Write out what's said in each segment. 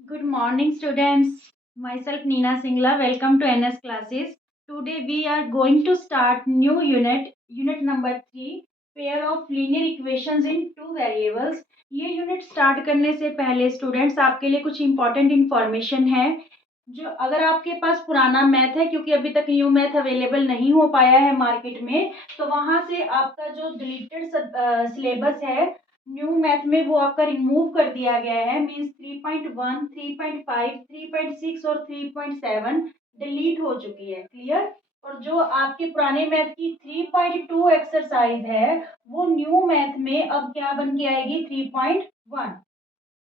Good morning, students. Myself Neena Singla. Welcome to NS classes. Today we are going to start new unit number 3, pair of linear equations in two variables. ये unit start करने से पहले students आपके लिए कुछ important information है। जो अगर आपके पास पुराना मैथ है, क्योंकि अभी तक न्यू मैथ अवेलेबल नहीं हो पाया है मार्केट में, तो वहां से आपका जो डिलीटेड सिलेबस है न्यू मैथ में वो आपका रिमूव कर दिया गया है। मींस 3.1, 3.5, 3.6 और 3.7 डिलीट हो चुकी है। क्लियर। और जो आपके पुराने मैथ की 3.2 एक्सरसाइज है वो न्यू मैथ में अब क्या बन के आएगी, 3.1।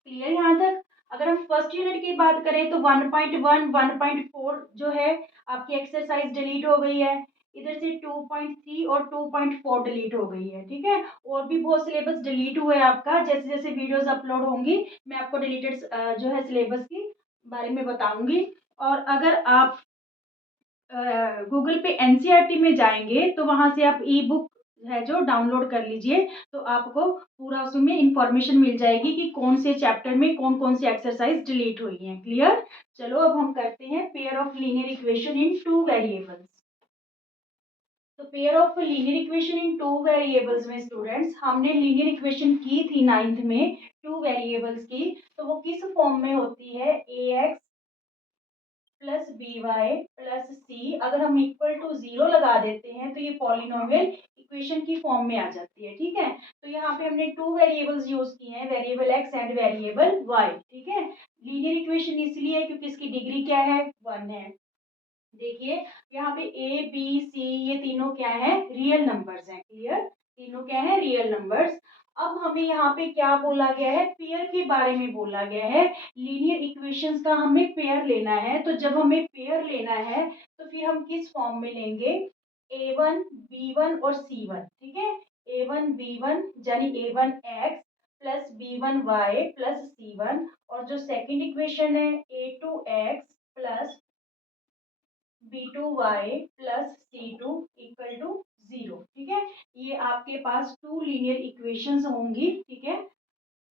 क्लियर यहाँ तक। अगर हम फर्स्ट यूनिट की बात करें तो 1.1, 1.4 जो है आपकी एक्सरसाइज डिलीट हो गई है। इधर से 2.3 और 2.4 डिलीट हो गई है। ठीक है। और भी बहुत सिलेबस डिलीट हुआ है आपका। जैसे जैसे वीडियोस अपलोड होंगी मैं आपको डिलीटेड जो है सिलेबस की बारे में बताऊंगी। और अगर आप गूगल पे एनसीईआरटी में जाएंगे तो वहां से आप ई बुक है जो डाउनलोड कर लीजिए, तो आपको पूरा उसमें इंफॉर्मेशन मिल जाएगी कि कौन से चैप्टर में कौन कौन सी एक्सरसाइज डिलीट हुई है। क्लियर। चलो अब हम करते हैं pair of linear equation in two variables. तो pair of linear equation in two variables में स्टूडेंट्स हमने लीनियर इक्वेशन की थी नाइन्थ में टू वेरिएबल्स की। तो वो किस फॉर्म में होती है, A X plus B Y plus C. अगर हम इक्वल टू जीरो लगा देते हैं तो ये पॉलिनोमियल इक्वेशन की फॉर्म में आ जाती है। ठीक है। तो यहाँ पे हमने टू वेरिएबल्स यूज किए हैं, variable x and variable y. ठीक है। लीनियर इक्वेशन इसलिए क्योंकि इसकी डिग्री क्या है, 1 है। देखिए यहाँ पे ए बी सी ये तीनों क्या है, रियल नंबर्स हैं। क्लियर। तीनों क्या है, रियल नंबर्स। अब हमें यहाँ पे क्या बोला गया है, पेयर के बारे में बोला गया है। लीनियर इक्वेशंस का हमें पेयर लेना है। तो जब हमें पेयर लेना है तो फिर हम किस फॉर्म में लेंगे, A1 B1 और C1। ठीक है। A1 B1 यानी A1 x plus B1 y plus C1। और जो सेकंड इक्वेशन है A2 x plus B2y plus C2 equal to 0। ठीक है। ये आपके पास टू लीनियर इक्वेशंस होंगी। ठीक है।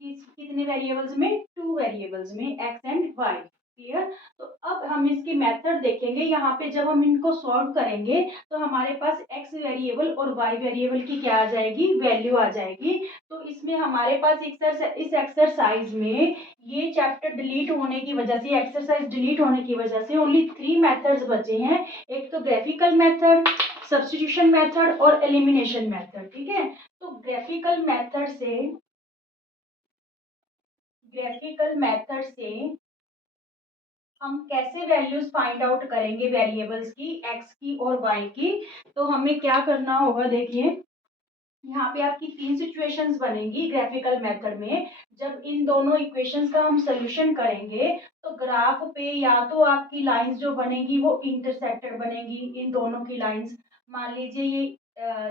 कितने वेरिएबल्स में, टू वेरिएबल्स में, एक्स एंड वाई। क्लियर। तो अब हम इसके मेथड देखेंगे। यहाँ पे जब हम इनको सॉल्व करेंगे तो हमारे पास एक्स वेरिएबल और वाई वेरिएबल की क्या आ जाएगी, वैल्यू आ जाएगी। तो इसमें हमारे पास इस एक्सरसाइज में ये चैप्टर डिलीट होने की वजह से, एक्सरसाइज डिलीट होने की वजह से ओनली 3 मेथड्स बचे हैं। एक तो ग्राफिकल मेथड, सब्स्टिट्यूशन मेथड और एलिमिनेशन मेथड। ठीक है। तो ग्राफिकल मेथड से हम कैसे वैल्यूज फाइंड आउट करेंगे वेरिएबल्स की, एक्स की और वाई की। तो हमें क्या करना होगा, देखिए यहाँ पे आपकी तीन सिचुएशंस बनेंगी ग्राफिकल मेथड में। जब इन दोनों इक्वेशंस का हम सोल्यूशन करेंगे तो ग्राफ पे या तो आपकी लाइंस जो बनेगी वो इंटरसेक्टेड बनेगी, इन दोनों की लाइंस। मान लीजिए ये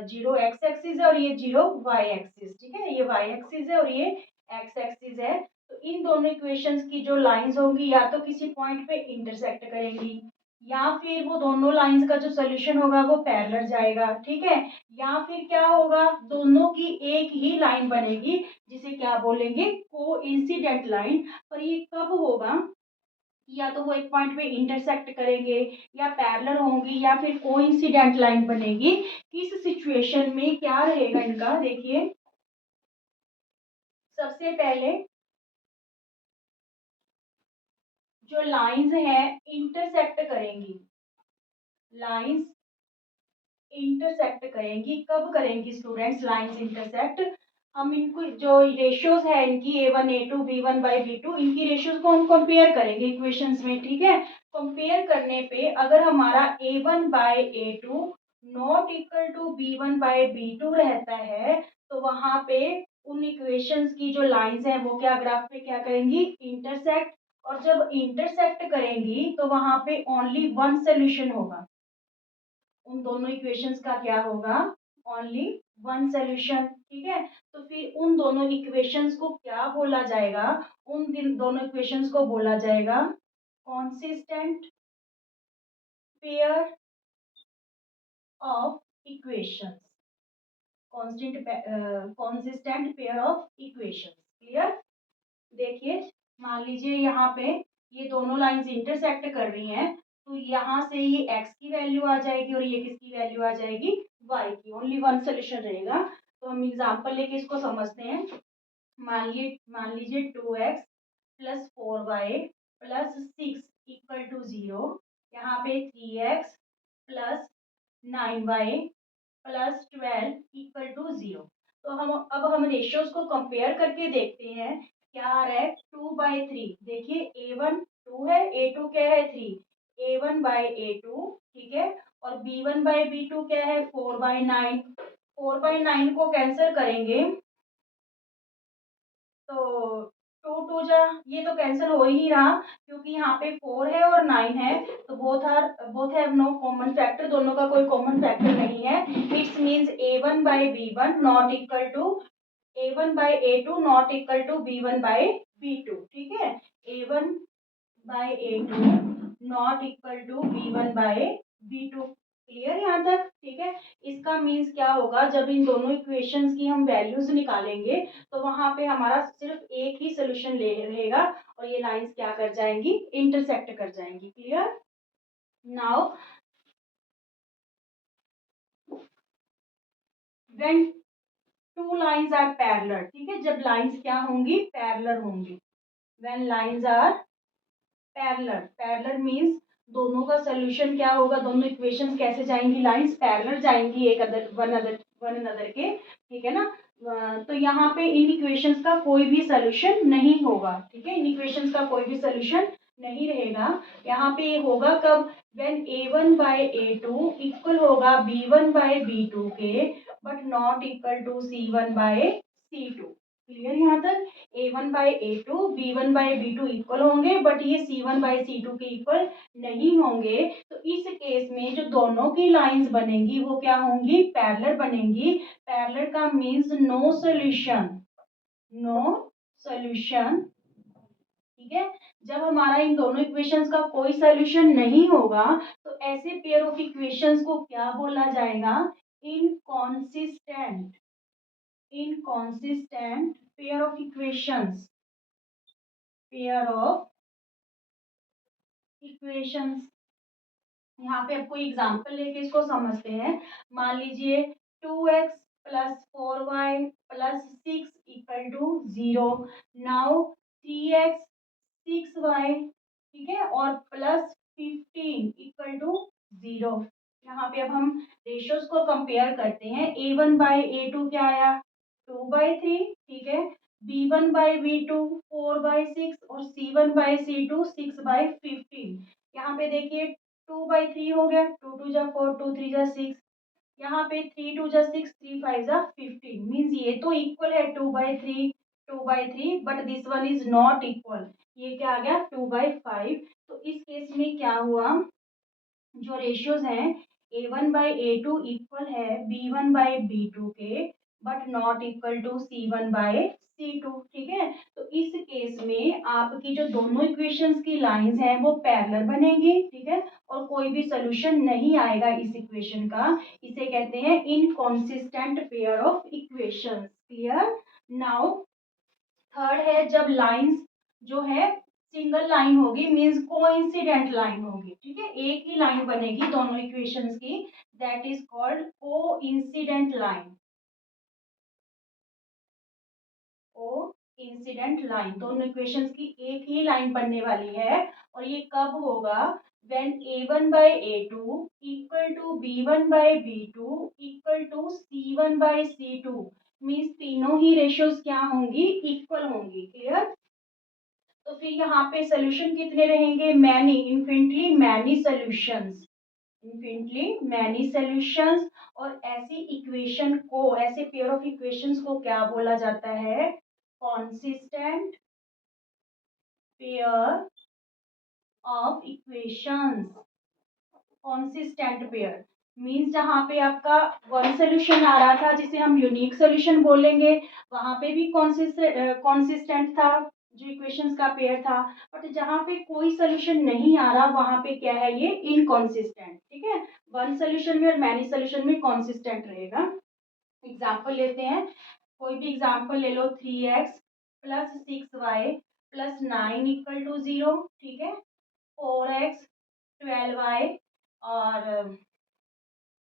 0 एक्स एक्सिस है और ये 0 वाई एक्सिस। ठीक है। ये वाई एक्सिस है और ये एक्स एक्सिस है। तो इन दोनों इक्वेशंस की जो लाइंस होंगी या तो किसी पॉइंट पे इंटरसेक्ट करेंगी, या फिर वो दोनों लाइंस का जो सोल्यूशन होगा वो पैरेलल जाएगा। ठीक है। या फिर क्या होगा, दोनों की एक ही लाइन बनेगी जिसे क्या बोलेंगे, कोइंसिडेंट लाइन। पर ये कब होगा, या तो वो एक पॉइंट पे इंटरसेक्ट करेंगे या पैरेलल होंगी या फिर कोइंसिडेंट लाइन बनेगी। किस सिचुएशन में क्या रहेगा इनका, देखिए सबसे पहले जो लाइंस है इंटरसेक्ट करेंगी, लाइंस इंटरसेक्ट करेंगी। कब करेंगी स्टूडेंट्स लाइंस इंटरसेक्ट, हम इनको जो रेशियोज है इनकी A1 A2 B1/B2, इनकी रेशियोज को हम कंपेयर करेंगे इक्वेशंस में। ठीक है। कंपेयर करने पे अगर हमारा A1/A2 not equal to B1/B2 रहता है तो वहां पे उन इक्वेशंस की जो लाइंस है वो क्या ग्राफ पे क्या करेंगी, इंटरसेक्ट। और जब इंटरसेक्ट करेंगी तो वहां पे ओनली वन सोल्यूशन होगा, उन दोनों इक्वेशंस का क्या होगा, ओनली वन सॉल्यूशन। ठीक है। तो फिर उन दोनों इक्वेशंस को क्या बोला जाएगा, दोनों इक्वेशंस को बोला जाएगा consistent pair of equations, constant consistent pair of equations. Clear. देखिए मान लीजिए यहाँ पे ये दोनों लाइंस इंटरसेक्ट कर रही हैं, तो यहाँ से ये x की वैल्यू आ जाएगी और ये किसकी वैल्यू आ जाएगी, y की। ओनली वन सोल्यूशन रहेगा। तो हम एग्जांपल लेके इसको समझते हैं। मान लीजिए 2x plus 4y plus 6 equal to 0। यहाँ पे 3x plus 9y plus 12 equal to 0। तो हम रेशियोज को कंपेयर करके देखते हैं क्या आ रहा है। 2/3, देखिए A1 2 है, A2 क्या है 3, A1/A2, ठीक है। और B1/B2 क्या है 4/9। 4/9 को कैंसिल करेंगे तो टू टू जा, ये तो कैंसिल हो ही नहीं रहा क्योंकि यहाँ पे 4 है और 9 है, तो both have no common factor, दोनों का कोई कॉमन फैक्टर नहीं है। It's means A1/B1 not equal to A1/A2 not equal to B1/B2, ठीक है। A1/A2 not equal to B1/B2। Clear यहाँ तक, ठीक है। इसका मीन्स क्या होगा, जब इन दोनों इक्वेशंस की हम वैल्यूज निकालेंगे तो वहां पे हमारा सिर्फ एक ही सोल्यूशन ले रहेगा और ये लाइंस क्या कर जाएंगी, इंटरसेक्ट कर जाएंगी। Clear. Now when two lines are parallel, ठीक है, जब लाइंस क्या होंगी, पैरेलल होंगी। When lines are parallel, parallel means दोनों का सोल्यूशन क्या होगा, दोनों इक्वेशंस कैसे जाएंगी, लाइंस पैरेलल जाएंगी एक अदर वन अनदर के, ठीक है ना। तो यहाँ पे इन इक्वेशंस का कोई भी सोल्यूशन नहीं होगा, ठीक है। इन इक्वेशंस का कोई भी सोल्यूशन नहीं रहेगा। यहाँ पे ये होगा कब, व्हेन A1/A2 इक्वल होगा B1/B2 के, but not equal to C1/C2। Clear यहाँ तक। A1/A2 B1/B2 इक्वल होंगे, बट ये C1/C2 के इक्वल नहीं होंगे। तो इस केस में जो दोनों की लाइंस बनेंगी वो क्या होंगी, पैरेलल बनेंगी। पैरेलल का means no solution, no solution, ठीक है। जब हमारा इन दोनों इक्वेशंस का कोई सॉल्यूशन नहीं होगा तो ऐसे पेयर ऑफ इक्वेशंस को क्या बोला जाएगा, inconsistent, inconsistent pair of equations, pair of equations. यहाँ पे आपको एग्जांपल लेके इसको समझते हैं। मान लीजिए 2x plus 4y plus 6 equal to 0। Now 3x 6y, ठीक है, और प्लस 15 इक्वल टू 0। यहाँ पे अब हम रेशियोज को कंपेयर करते हैं। A1/A2 क्या आया, 2/3, ठीक है। B1/B2 4/6 और C1/C2 6/15। यहाँ पे देखिए 2/3 हो गया, 2 2 जा 4, 2 3 जा 6। यहाँ पे 3 2 जा 6, 3 5 जा 15, मीन्स ये तो इक्वल है 2/3, but this one is not equal. ये क्या आ गया 2/5। तो इस केस में क्या हुआ, जो रेशियोज हैं A1/A2 इक्वल है B1/B2 के, but not equal to C1/C2, ठीक है। तो इस केस में आपकी जो दोनों इक्वेशंस की लाइंस हैं वो पैरेलल बनेंगी, ठीक है, और कोई भी सोल्यूशन नहीं आएगा इस इक्वेशन का। इसे कहते हैं inconsistent pair of equations. Clear. Now third है जब लाइंस जो है सिंगल लाइन होगी, मींस कोइंसिडेंट लाइन होगी, ठीक है, एक ही लाइन बनेगी दोनों इक्वेशंस की, that is called coincident line. Coincident line, दोनों इक्वेशंस की एक ही लाइन बनने वाली है। और ये कब होगा, when A1/A2 equal to B1/B2 equal to C1/C2, means तीनों ही रेशियोज क्या होंगी, इक्वल होंगी। क्लियर। तो फिर यहाँ पे सोल्यूशन कितने रहेंगे, many, infinitely many solutions, infinitely many solutions. और ऐसी इक्वेशन को, ऐसे पेयर ऑफ इक्वेशंस को क्या बोला जाता है, consistent pair of equations. Consistent pair means जहाँ पे आपका वन सोल्यूशन आ रहा था जिसे हम यूनिक सोल्यूशन बोलेंगे, वहां पे भी कॉन्सिस्टेंट था जो इक्वेशंस का पेयर था। बट जहाँ पे कोई सोल्यूशन नहीं आ रहा वहां पे क्या है, ये इनकॉन्सिस्टेंट, ठीक है। वन सोल्यूशन में और मैनी सोल्यूशन में कॉन्सिस्टेंट रहेगा। एग्जाम्पल लेते हैं, कोई भी एग्जाम्पल ले लो। 3x plus 6y plus 9 equal to 0, ठीक है। 4x 12y और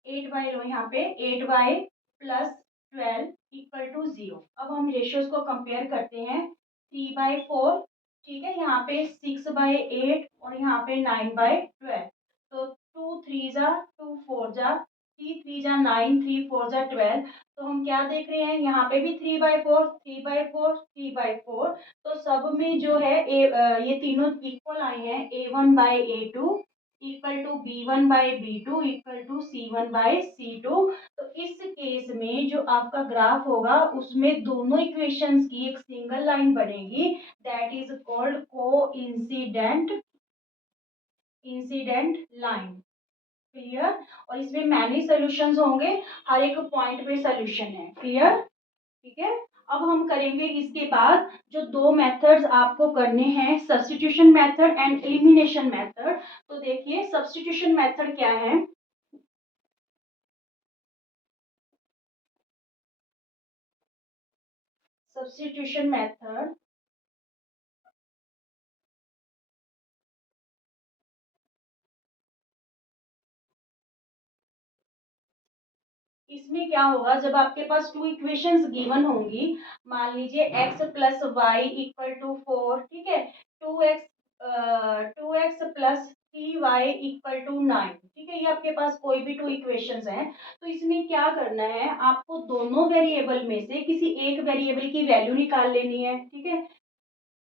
8y लो यहाँ पे, 8y प्लस 12 इक्वल टू 0। अब हम रेशियोज को कंपेयर करते हैं। 3/4, ठीक है, यहाँ पे 6/8 और यहाँ पे 9/12। तो 2 3 जा 2 4 जा 3 3 जा 9, 3 4 जा 12। तो हम क्या देख रहे हैं, यहाँ पे भी 3/4 3/4 3/4। तो सब में जो है ये तीनों इक्वल आए हैं। A1/A2 equal to B1/B2 equal to C1/C2। तो इस केस में जो आपका ग्राफ होगा उसमें दोनों इक्वेशंस की एक सिंगल लाइन बनेगी, दैट इज कॉल्ड को इंसिडेंट लाइन। क्लियर। और इसमें मैनी सॉल्यूशंस होंगे, हर एक पॉइंट पे सॉल्यूशन है। क्लियर, ठीक है। अब हम करेंगे इसके बाद जो दो मेथड्स आपको करने हैं, substitution method and elimination method. तो देखिए सब्स्टिट्यूशन मेथड क्या है। सब्स्टिट्यूशन मेथड इसमें क्या होगा, जब आपके पास टू इक्वेशंस गिवन होंगी, मान लीजिए x plus y equal to 4, ठीक है, 2x plus 3y equal to 9, ठीक है, ये आपके पास कोई भी टू इक्वेशंस हैं। तो इसमें क्या करना है, आपको दोनों वेरिएबल में से किसी एक वेरिएबल की वैल्यू निकाल लेनी है, ठीक है,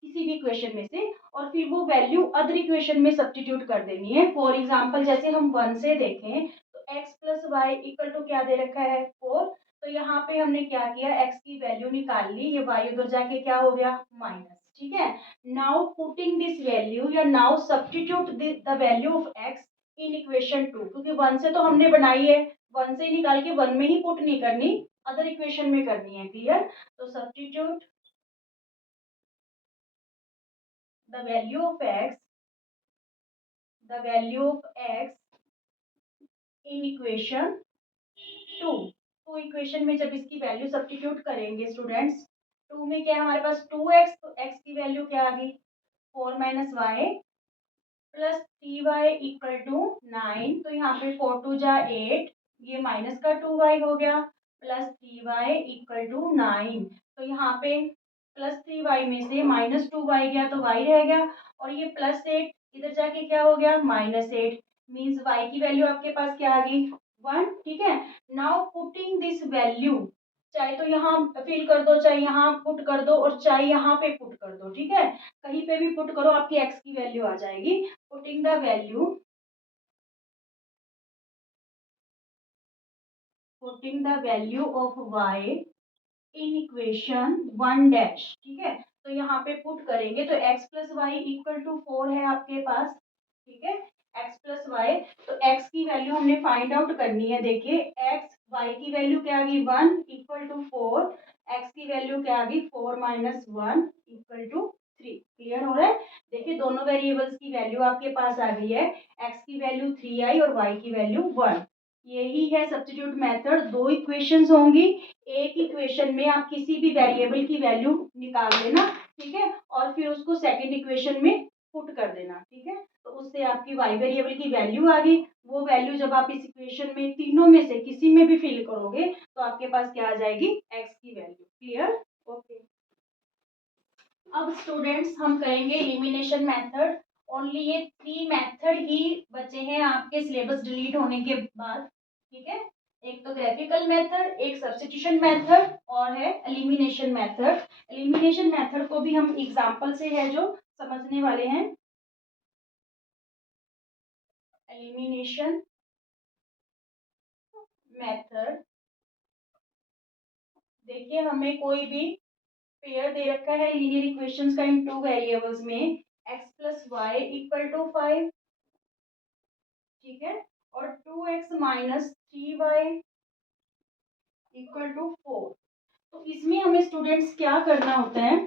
किसी भी इक्वेशन में से, और फिर वो वैल्यू अदर इक्वेशन में सब्स्टिट्यूट कर देनी है। फॉर एग्जांपल जैसे हम 1 से देखें तो x plus y equal to क्या दे रखा है 4। तो यहाँ पे हमने क्या किया, x की वैल्यू निकाल ली, ये y उधर जाके क्या हो गया माइनस, ठीक है। नाउ पुटिंग दिस वैल्यू या now substitute the value of x in equation 2, क्योंकि 1 से तो हमने बनाई है, 1 से निकाल के 1 में ही पुट नहीं करनी, अदर इक्वेशन में करनी है। क्लियर। तो substitute the value of x in equation 2। Two equation में जब इसकी वैल्यू सब्स्टिट्यूट करेंगे स्टूडेंट्स, 2 में क्या है हमारे पास 2x, तो x की वैल्यू क्या आ गई 4 minus y plus 3y equal to 9। तो यहाँ पे 4 2 जा 8, ये माइनस का 2y हो गया, प्लस 3y इक्वल टू 9। तो यहाँ पे प्लस 3y में से माइनस 2y गया तो y रह गया, और ये प्लस 8 इधर जाके क्या हो गया -8। मीन्स y की वैल्यू आपके पास क्या आ गई 1, ठीक है। नाउ पुटिंग दिस वैल्यू, चाहे तो यहाँ फिल कर दो, चाहे यहाँ पुट कर दो, और चाहे यहाँ पे पुट कर दो, ठीक है, कहीं पे भी पुट करो आपकी x की वैल्यू आ जाएगी। Putting the value of y in equation 1 dash, ठीक है। तो यहाँ पे पुट करेंगे तो x plus y equal to 4 है आपके पास, ठीक है, x प्लस वाई। तो x की वैल्यू हमने फाइंड आउट करनी है। देखिए x y की वैल्यू क्या आ गई 1 इक्वल टू 4, x की वैल्यू क्या आ गई 4 माइनस 1 इक्वल टू 3। क्लियर हो रहा है। देखिए दोनों वेरिएबल्स की वैल्यू आपके पास आ गई है, x की वैल्यू 3i और y की वैल्यू 1। यही है सब्स्टिट्यूट मेथड। दो इक्वेशंस होंगी, एक इक्वेशन में आप किसी भी वेरिएबल की वैल्यू निकाल लेना, ठीक है, और फिर उसको सेकंड इक्वेशन में पुट कर देना, ठीक है। तो उससे आपकी y वेरिएबल की वैल्यू आ गई। वो वैल्यू जब आप इस इक्वेशन में तीनों में से किसी में भी फिल करोगे तो आपके पास क्या आ जाएगी x की वैल्यू। Clear, okay. अब स्टूडेंट्स हम करेंगे एलिमिनेशन मेथड। ओनली ये 3 मेथड ही बचे हैं आपके सिलेबस डिलीट होने के बाद, ठीक है। एक तो ग्राफिकल मेथड, एक सब्स्टिट्यूशन मेथड, और है एलिमिनेशन मेथड। एलिमिनेशन मेथड को भी हम एग्जांपल से है जो समझने वाले हैं। एलिमिनेशन मेथड, देखिए हमें कोई भी पेयर दे रखा है लीनियर इक्वेशंस का इन टू वेरिएबल्स में, x plus y equal to 5, ठीक है, और 2x minus 3y equal to 4। तो इसमें हमें स्टूडेंट्स क्या करना होता है,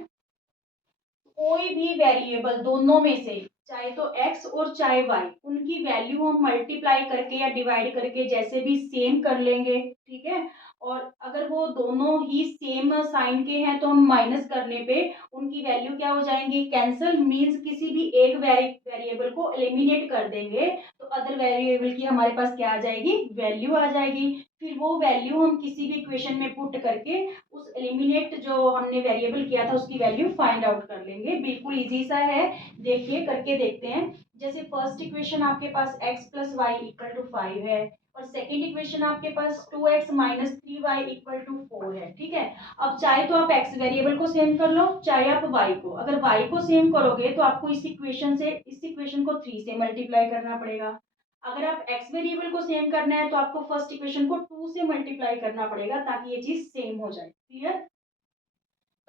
कोई भी वेरिएबल दोनों में से, चाहे तो x और चाहे y, उनकी वैल्यू हम मल्टीप्लाई करके या डिवाइड करके जैसे भी सेम कर लेंगे, ठीक है। और अगर वो दोनों ही सेम साइन के हैं तो हम माइनस करने पे उनकी वैल्यू क्या हो जाएंगी, कैंसल। मीन्स किसी भी एक वेरिएबल को एलिमिनेट कर देंगे तो अदर वेरिएबल की हमारे पास क्या आ जाएगी, वैल्यू आ जाएगी। फिर वो वैल्यू हम किसी भी इक्वेशन में पुट करके उस एलिमिनेट जो हमने वेरिएबल किया था उसकी वैल्यू फाइंड आउट कर लेंगे। बिल्कुल इजी सा है, देखिए करके देखते हैं। जैसे फर्स्ट इक्वेशन आपके पास x plus y equal to 5 है और सेकेंड इक्वेशन आपके पास 2x minus 3y equal to 4 है, ठीक है। अब चाहे तो आप x वेरिएबल को सेम कर लो, चाहे आप y को। अगर y को सेम करोगे तो आपको इस इक्वेशन को 3 से मल्टीप्लाई करना पड़ेगा। अगर आप x वेरिएबल को सेम करना है तो आपको फर्स्ट इक्वेशन को 2 से मल्टीप्लाई करना पड़ेगा ताकि ये चीज सेम हो जाए। क्लियर।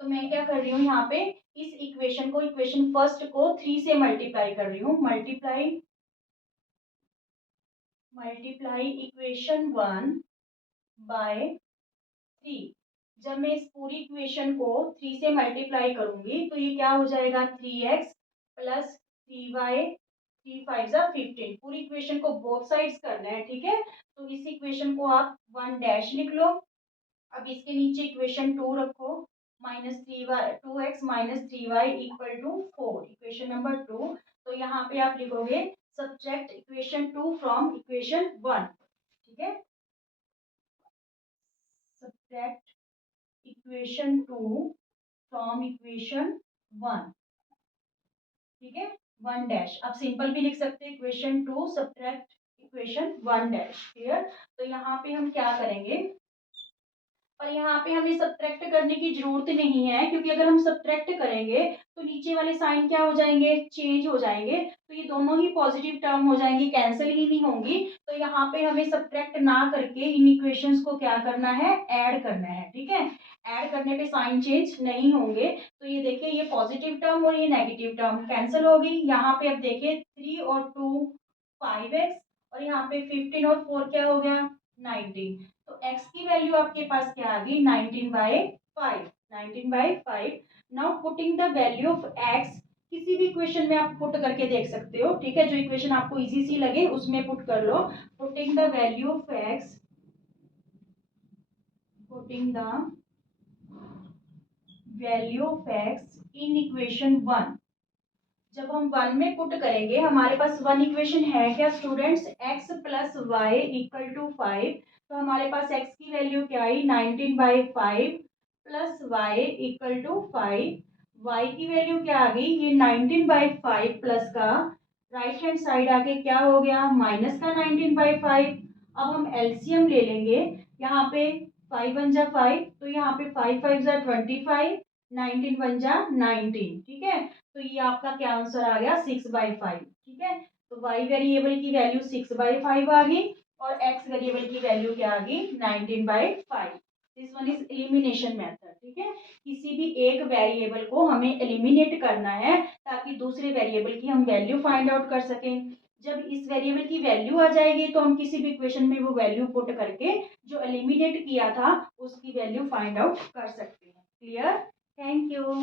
तो मैं क्या कर रही हूँ यहाँ पे, इस इक्वेशन फर्स्ट को 3 से मल्टीप्लाई कर रही हूँ। Multiply equation 1 by 3। जब मैं इस पूरी इक्वेशन को 3 से मल्टीप्लाई करूंगी तो ये क्या हो जाएगा, 3x प्लस 3y, 3 5 जा 15। पूरी इक्वेशन को बोथ साइड्स करना है, ठीक है। तो इस इक्वेशन को आप 1 डैश लिख लो। अब इसके नीचे इक्वेशन 2 रखो, minus 3y 2x minus 3y equal to 4, equation number 2। तो यहाँ पे आप लिखोगे सब्ट्रैक्ट इक्वेशन 2 फ्रॉम इक्वेशन 1, ठीक है। सब्ट्रैक्ट इक्वेशन 2 फ्रॉम इक्वेशन 1, ठीक है। 1 डैश, आप सिंपल भी लिख सकते हैं, equation 2 subtract equation 1 dash. Clear. तो यहाँ पे हम क्या करेंगे, और यहाँ पे हमें सब्ट्रैक्ट करने की जरूरत नहीं है, क्योंकि अगर हम सब्ट्रैक्ट करेंगे तो नीचे वाले साइन क्या हो जाएंगे, चेंज हो जाएंगे। तो ये दोनों ही पॉजिटिव टर्म हो जाएंगी, कैंसिल ही नहीं होंगी। तो यहाँ पे हमें सब्ट्रैक्ट ना करके इन इक्वेशंस को क्या करना है, ऐड करना है, ठीक है। ऐड करने पे साइन चेंज नहीं होंगे। तो ये देखिए, ये पॉजिटिव टर्म और ये नेगेटिव टर्म कैंसिल होगी। यहाँ पे अब देखिए 3 और 2 5x, और यहाँ पे 15 और 4 क्या हो गया, 19। तो x की वैल्यू आपके पास क्या आ गई, 19/5। 19/5। Now putting the value of x, किसी भी इक्वेशन में आप पुट करके देख सकते हो, ठीक है। जो इक्वेशन आपको इजी सी लगे उसमें पुट कर लो। Putting the value of x, putting the value of x in equation 1। जब हम 1 में पुट करेंगे, हमारे पास 1 इक्वेशन है क्या students, x plus y equal to 5। तो हमारे पास x की वैल्यू क्या आई, 19/5 plus y equal to 5। y की वैल्यू क्या आ गई, ये 19/5 प्लस का राइट हैंड साइड आके क्या हो गया, माइनस का 19/5। अब हम एलसीएम ले लेंगे, यहाँ पे 5 1 जा 5, तो यहाँ पे 5 5 जा 25, 19 1 जा 19, ठीक है। तो ये आपका क्या आंसर आ गया, 6/5, ठीक है। तो y वेरिएबल की वैल्यू 6/5 आ गई और x वेरिएबल की वैल्यू क्या आ गई, 19/5। This one is elimination method, ठीक है। किसी भी एक वेरिएबल को हमें एलिमिनेट करना है ताकि दूसरे वेरिएबल की हम वैल्यू फाइंड आउट कर सकें। जब इस वेरिएबल की वैल्यू आ जाएगी तो हम किसी भी इक्वेशन में वो वैल्यू पुट करके जो एलिमिनेट किया था उसकी वैल्यू फाइंड आउट कर सकते हैं। क्लियर। Thank you.